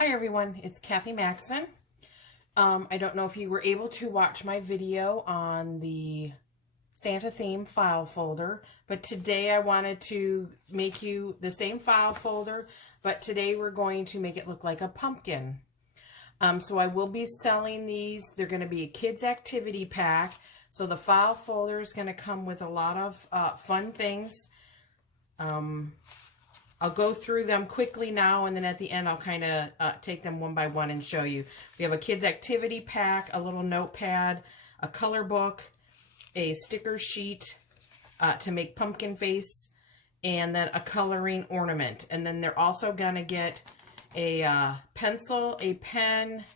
Hi everyone, it's Kathy Maxson. I don't know if you were able to watch my video on the Santa theme file folder, but today I wanted to make you the same file folder, but today we're going to make it look like a pumpkin. So I will be selling these. They're going to be a kids activity pack. So the file folder is going to come with a lot of fun things. I'll go through them quickly now, and then at the end I'll kind of take them one by one and show you. We have a kids activity pack, a little notepad, a color book, a sticker sheet to make pumpkin face, and then a coloring ornament. And then they're also going to get a pencil, a pen,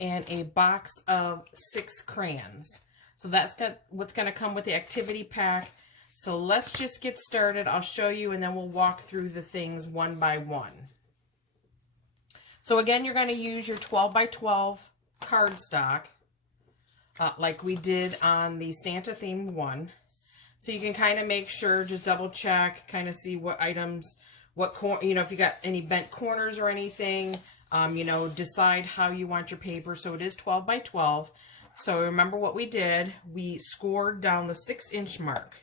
and a box of 6 crayons. So that's what's going to come with the activity pack. So let's just get started. I'll show you and then we'll walk through the things one by one. So again, you're going to use your 12 by 12 cardstock like we did on the Santa themed one. So you can kind of make sure, just double check, kind of see what items, if you got any bent corners or anything, decide how you want your paper. So it is 12 by 12. So remember what we did. We scored down the 6-inch mark.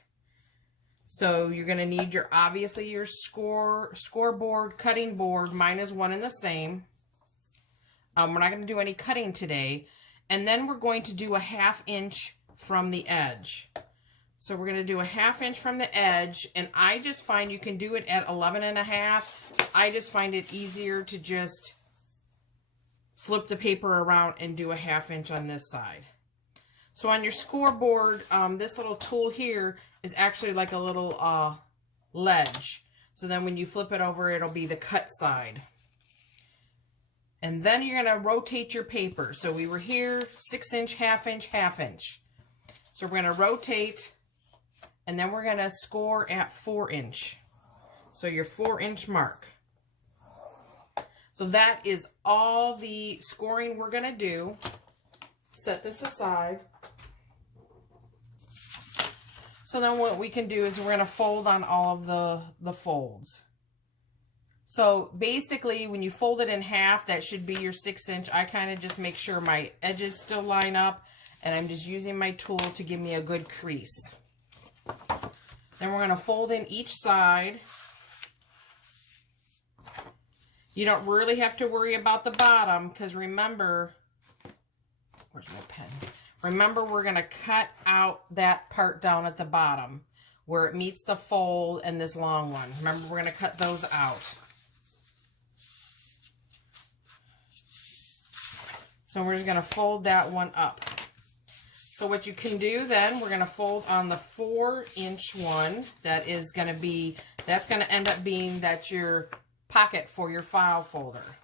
So you're going to need obviously your scoreboard, cutting board. Mine is one and the same. We're not going to do any cutting today. And then we're going to do a 1/2 inch from the edge. So we're going to do a 1/2 inch from the edge. And I just find you can do it at 11.5. I just find it easier to just flip the paper around and do a 1/2 inch on this side. So on your scoreboard, this little tool here is actually like a little ledge. So then when you flip it over, it'll be the cut side. And then you're going to rotate your paper. So we were here, 6-inch, 1/2 inch, 1/2 inch. So we're going to rotate, and then we're going to score at 4-inch. So your 4-inch mark. So that is all the scoring we're going to do. Set this aside. So then what we can do is we're going to fold on all of the folds. So basically when you fold it in half, that should be your 6-inch. I kind of just make sure my edges still line up, and I'm just using my tool to give me a good crease. Then we're going to fold in each side. You don't really have to worry about the bottom, because remember, where's my pen? Remember, we're going to cut out that part down at the bottom where it meets the fold and this long one. Remember, we're going to cut those out. So we're just going to fold that one up. So what you can do then, we're going to fold on the 4-inch one. That's going to end up being your pocket for your file folder.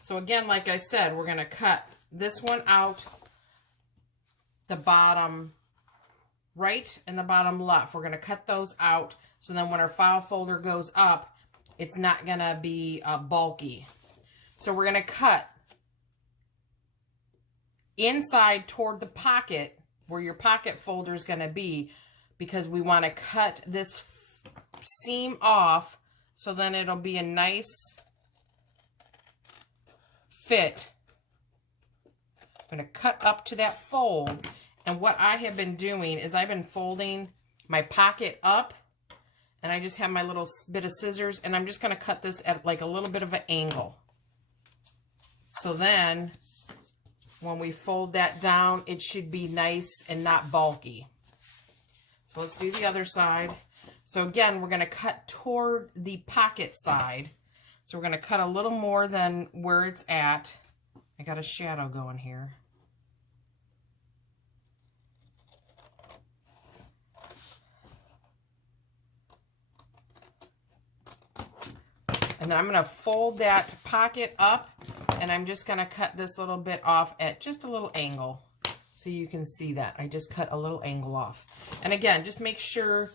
So again, like I said, we're going to cut this one out, the bottom right and the bottom left. We're going to cut those out, so then when our file folder goes up, it's not going to be bulky. So we're going to cut inside toward the pocket where your pocket folder is going to be, because we want to cut this seam off, so then it'll be a nice fit. I'm going to cut up to that fold, and what I have been doing is I've been folding my pocket up, and I just have my little bit of scissors, and I'm just going to cut this at like a little bit of an angle. So then when we fold that down, it should be nice and not bulky. So let's do the other side. So again, we're going to cut toward the pocket side. So we're going to cut a little more than where it's at. I got a shadow going here. And then I'm going to fold that pocket up, and I'm just going to cut this little bit off at just a little angle. So you can see that. I just cut a little angle off. And again, just make sure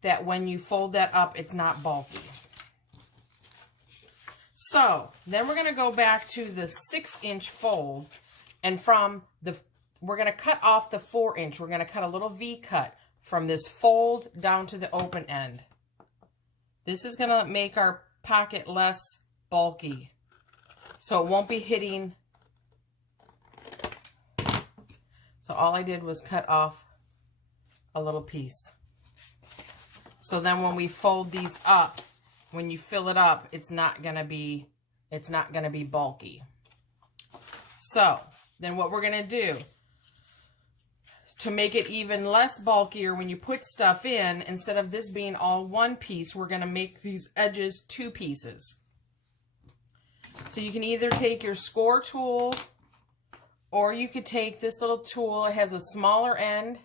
that when you fold that up, it's not bulky. So then we're going to go back to the 6-inch fold, and we're going to cut off the 4-inch. We're going to cut a little V cut from this fold down to the open end. This is going to make our pocket less bulky. so it won't be hitting. So all I did was cut off a little piece. So then when we fold these up, when you fill it up, it's not gonna be bulky. So then what we're gonna do to make it even less bulkier when you put stuff in, instead of this being all one piece, we're gonna make these edges 2 pieces. So you can either take your Scor tool, or you could take this little tool. It has a smaller end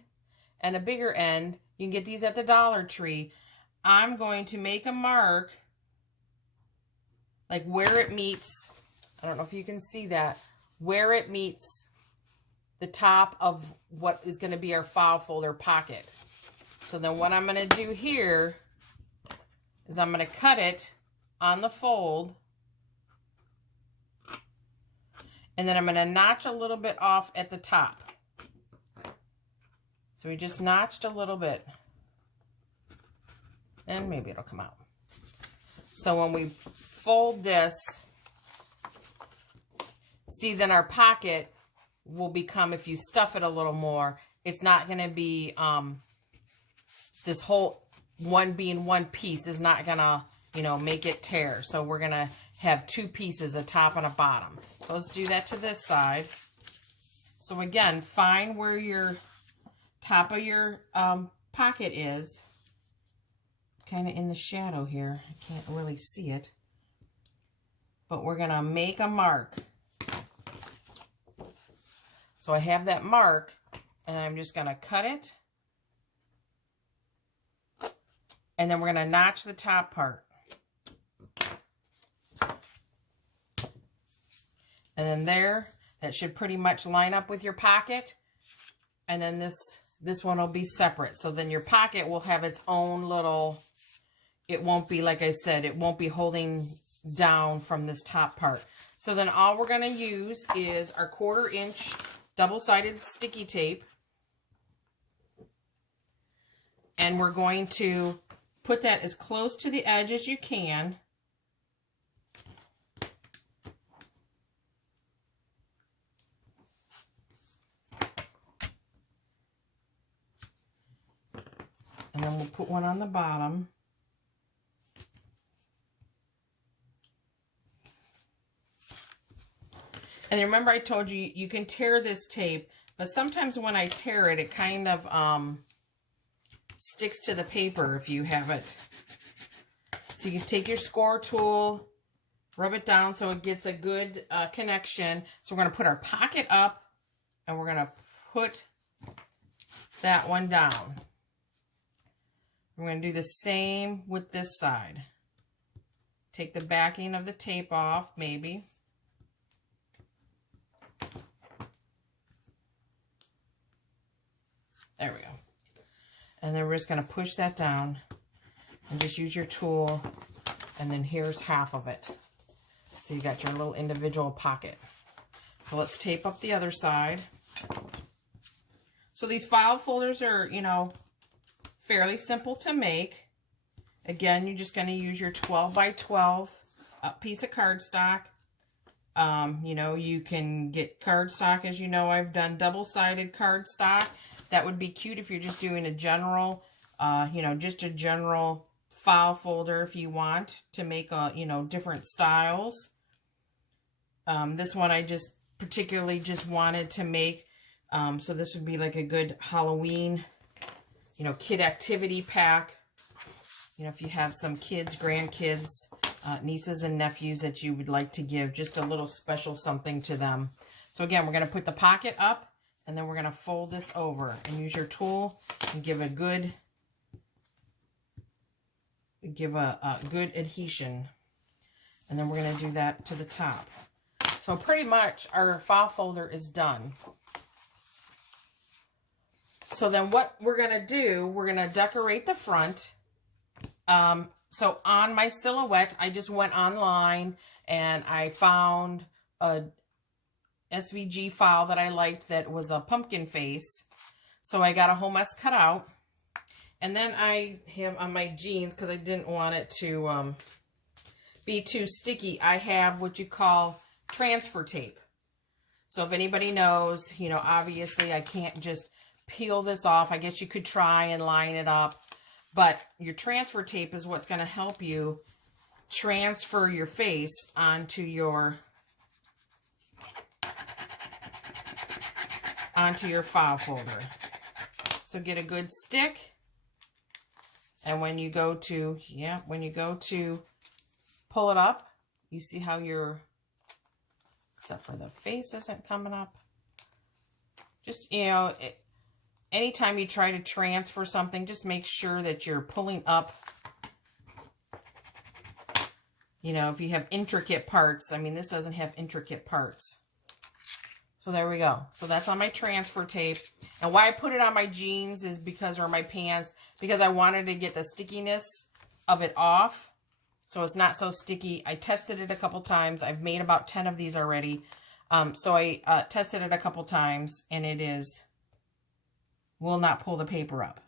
and a bigger end. You can get these at the Dollar Tree. I'm going to make a mark, like where it meets, I don't know if you can see that, where it meets the top of what is going to be our file folder pocket. So then what I'm going to do here is I'm going to cut it on the fold, and then I'm going to notch a little bit off at the top. So we just notched a little bit, and maybe it'll come out. So when we fold this, see, then our pocket will become, if you stuff it a little more, it's not going to be, this whole one being one piece is not going to, you know, make it tear. So we're going to have 2 pieces, a top and a bottom. So let's do that to this side. So again, find where your top of your pocket is. Kind of in the shadow here. I can't really see it. But we're going to make a mark. So I have that mark, and I'm just going to cut it. And then we're going to notch the top part. And then there, that should pretty much line up with your pocket. And then this one will be separate. So then your pocket will have its own little, it won't be, like I said, it won't be holding down from this top part. So then all we're going to use is our 1/4 inch double-sided sticky tape. And we're going to put that as close to the edge as you can. And then we'll put one on the bottom. And remember I told you, you can tear this tape, but sometimes when I tear it, it kind of sticks to the paper if you have it. So you can take your Scor tool, rub it down so it gets a good connection. So we're going to put our pocket up, and we're going to put that one down. We're going to do the same with this side. Take the backing of the tape off, maybe. There we go. And then we're just going to push that down and just use your tool. And then here's half of it. So you got your little individual pocket. So let's tape up the other side. So these file folders are, you know, fairly simple to make. Again, you're just going to use your 12 by 12 piece of cardstock. You know, you can get cardstock, as you know, I've done double-sided cardstock. That would be cute if you're just doing a general, you know, just a general file folder if you want to make, you know, different styles. This one I just particularly just wanted to make, so this would be like a good Halloween, you know, kid activity pack. You know, if you have some kids, grandkids, nieces and nephews that you would like to give just a little special something to them. So again, we're going to put the pocket up, and then we're going to fold this over and use your tool and give a good adhesion. And then we're going to do that to the top. So pretty much our file folder is done. So then what we're going to do, we're going to decorate the front. So on my silhouette, I just went online and I found a SVG file that I liked that was a pumpkin face. So I got a whole mess cut out. And then I have on my jeans, because I didn't want it to be too sticky, I have what you call transfer tape. So if anybody knows, you know, obviously I can't just peel this off. I guess you could try and line it up. But your transfer tape is what's going to help you transfer your face onto your file folder. So get a good stick. And when you go to, pull it up, you see how your, except for the face isn't coming up. Just, you know, anytime you try to transfer something, just make sure that you're pulling up. You know, if you have intricate parts, I mean, this doesn't have intricate parts. So there we go. So that's on my transfer tape. And why I put it on my jeans is because, or my pants, because I wanted to get the stickiness of it off. So it's not so sticky. I tested it a couple times. I've made about 10 of these already. So I tested it a couple times, and it will not pull the paper up.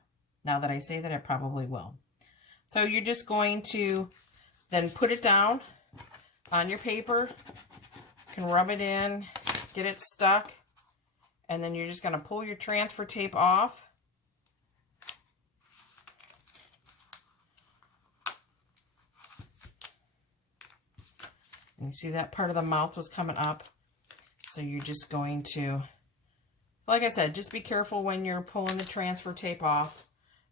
Now that I say that, it probably will. So you're just going to then put it down on your paper. You can rub it in, get it stuck, and then you're just going to pull your transfer tape off. And you see that part of the mouth was coming up. So you're just going to, like I said, just be careful when you're pulling the transfer tape off.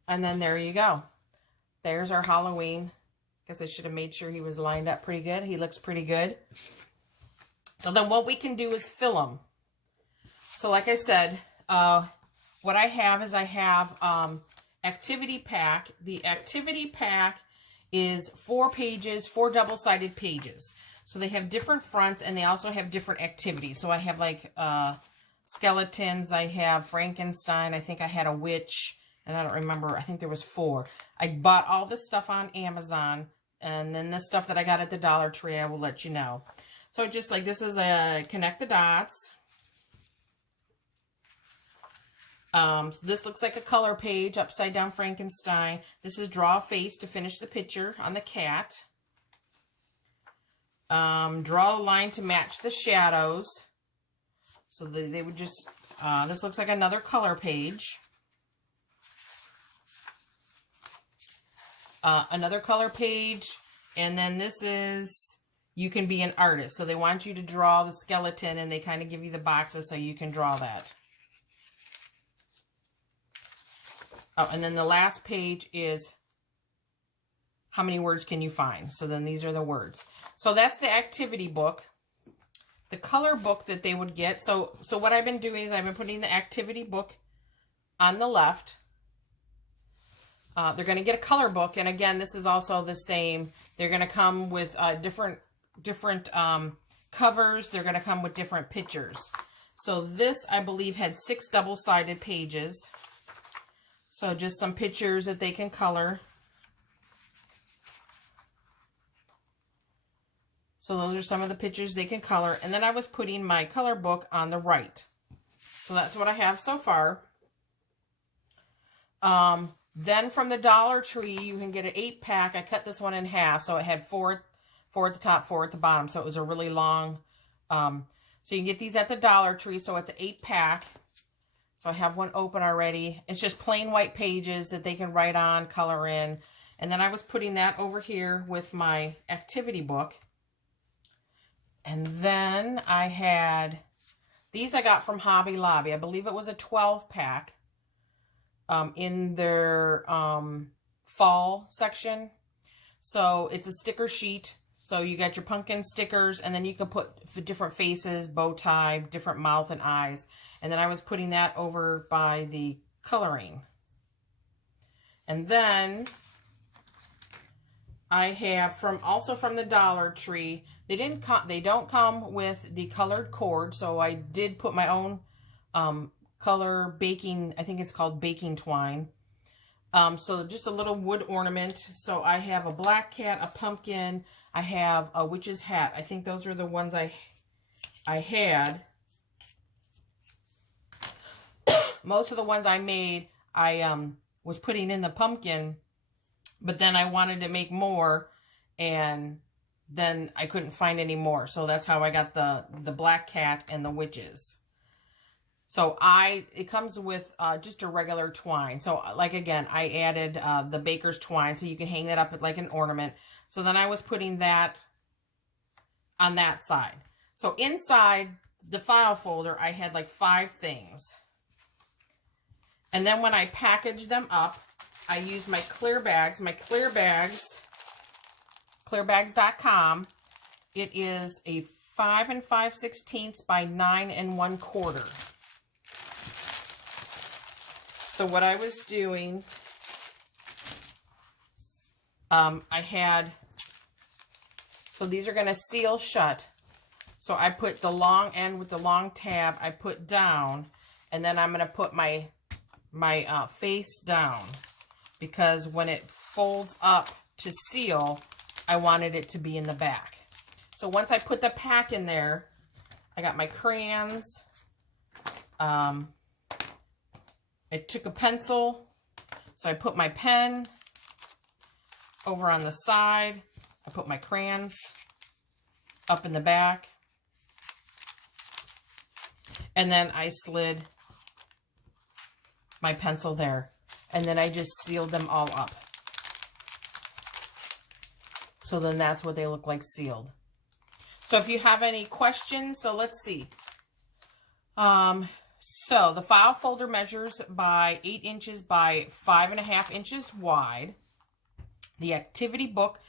And then there you go. There's our Halloween. Guess I should have made sure he was lined up pretty good. He looks pretty good. So then what we can do is fill them. So like I said, what I have is activity pack. The activity pack is 4 pages, 4 double-sided pages. So they have different fronts, and they also have different activities. So I have like skeletons. I have Frankenstein. I think I had a witch, and I don't remember. I think there was 4. I bought all this stuff on Amazon, and then the stuff that I got at the Dollar Tree, I will let you know. So just like this is a connect the dots. So this looks like a color page, upside down Frankenstein. This is draw a face to finish the picture on the cat. Draw a line to match the shadows. So they would just, this looks like another color page. Another color page. And then this is, you can be an artist. So they want you to draw the skeleton, and they kind of give you the boxes so you can draw that. Oh, and then the last page is how many words can you find? So then these are the words. So that's the activity book. The color book that they would get. So what I've been doing is I've been putting the activity book on the left. They're going to get a color book. And again, this is also the same. They're going to come with different covers. They're going to come with different pictures. So this, I believe, had 6 double-sided pages. So just some pictures that they can color. So those are some of the pictures they can color. And then I was putting my color book on the right. So that's what I have so far. Then from the Dollar Tree, you can get an 8-pack. I cut this one in half. So it had 4 at the top, 4 at the bottom. So it was a really long. So you can get these at the Dollar Tree. So it's an 8-pack. So I have one open already. It's just plain white pages that they can write on, color in. And then I was putting that over here with my activity book. And then I had, these I got from Hobby Lobby. I believe it was a 12-pack in their fall section. So it's a sticker sheet. So you got your pumpkin stickers, and then you can put different faces, bow tie, different mouth and eyes. And then I was putting that over by the coloring. And then I have also from the Dollar Tree. They don't come with the colored cord, so I did put my own color baking. I think it's called baking twine. So just a little wood ornament. So I have a black cat, a pumpkin. I have a witch's hat. I think those are the ones I had. Most of the ones I made, I was putting in the pumpkin, but then I wanted to make more, and then I couldn't find any more. So that's how I got the black cat and the witches. So it comes with just a regular twine. So like again, I added the baker's twine so you can hang that up like an ornament. So then I was putting that on that side. So inside the file folder, I had like 5 things. And then when I packaged them up, I used my clear bags. My clear bags, clearbags.com. It is a 5 5/16 by 9 1/4. So what I was doing, so these are going to seal shut. So I put the long end with the long tab, I put down, and then I'm going to put my face down, because when it folds up to seal, I wanted it to be in the back. So once I put the pack in there, I got my crayons. I took a pencil, so I put my pen over on the side. I put my crayons up in the back. And then I slid my pencil there. And then I just sealed them all up. So then that's what they look like sealed. So if you have any questions, so let's see. So the file folder measures by 8 inches by 5.5 inches wide. The activity book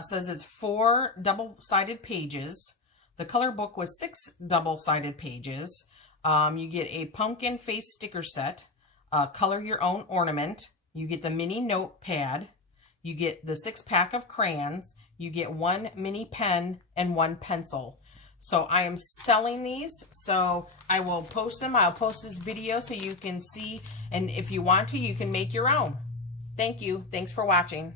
says it's 4 double-sided pages. The color book was 6 double-sided pages. You get a pumpkin face sticker set, color your own ornament. You get the mini notepad. You get the 6-pack of crayons. You get 1 mini pen and 1 pencil. So I am selling these, so I will post them. I'll post this video so you can see, and if you want to, you can make your own. Thank you. Thanks for watching.